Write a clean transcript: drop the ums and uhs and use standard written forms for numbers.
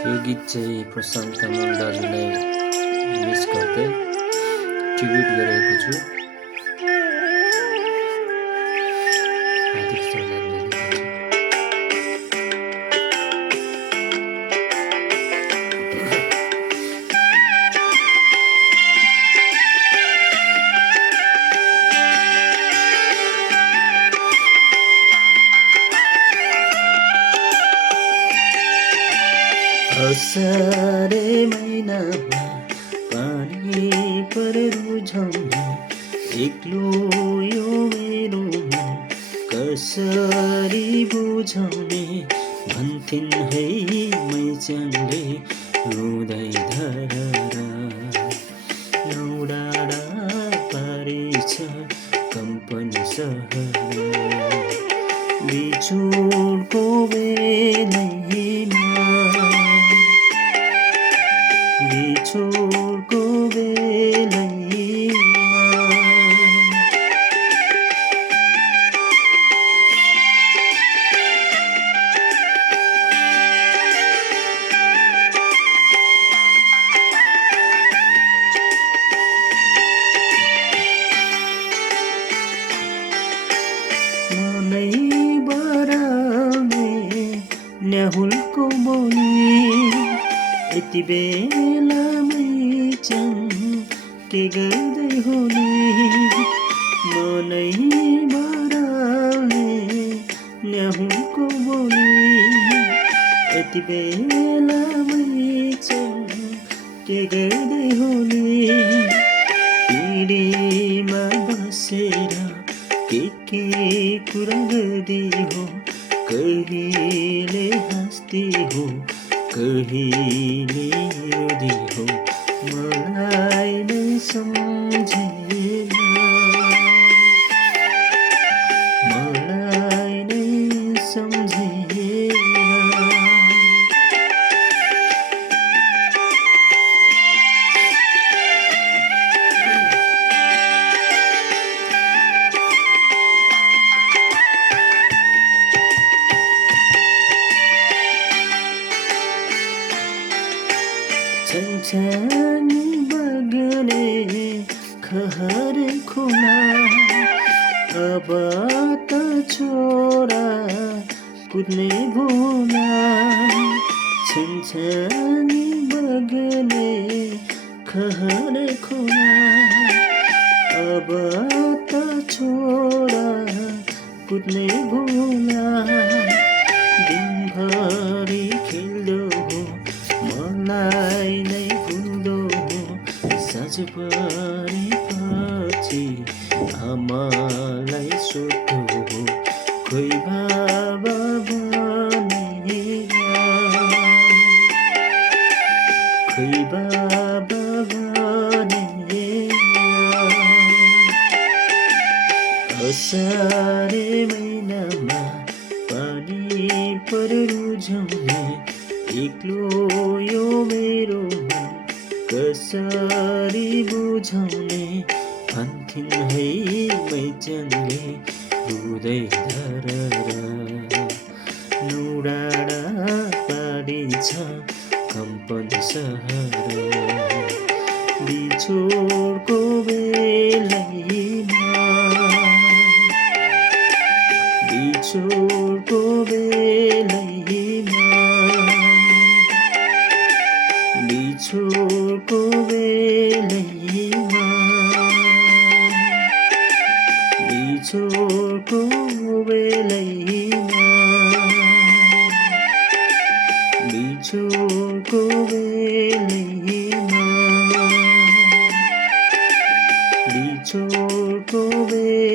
यो गीत चाहिँ प्रशान्त तामाङ दाजुलाई मिस गर्दै ट्रिब्युट गरेको छु। हार्दिक श्रद्धाञ्जली दिन्छु। असारे महिनामा पानी परेर झम्ने एक्लो यो मेरो मन कसरी बुझाउने भन्थिन् है मैचाङले रुँदै धररा नौडाडा पारेछ कम्पन सहर बिछोडको बेलैमा बिछोडको बेलैमा मनै बराउने न्याहुलको बोली यति बेला मैचाङ के गर्दै होली मनै बराउने न्याहुलको बोली यति बेला मैचाङ के गर्दै होली पिँढीमा बसेर के कुरा गर्दी हो कहिले हाँस्दी हो कहिले रोदी हो मलाई नै सम्झेन मलाई नै सम्झेन छनछनी बगने खहर खोला अब त छोरा कुद्ने भोला छनछनी बगने खहर खोला अब त छोरा कुद्ने भोला दिनभरि खेल्दो हो मलाई नै भुल्दो हो साँझ परेपछि आमालाई सोध्दो हो खोइ बाबा भनेर खोइ बाबा भनेर असारे महिनामा पानी परेर झम्ने एक्लो यो मेरो मन कसरी बुझाउने भन्थिन् है मैचाङले रुँदै धररा नौडाडा पारेछ कम्पन सहर बिछोडको बेलैमा बिछोडको बेलैमा बिछोडको बेलैमा बिछोडको बेलैमा बिछोडको बेलैमा बिछोडको बेलैमा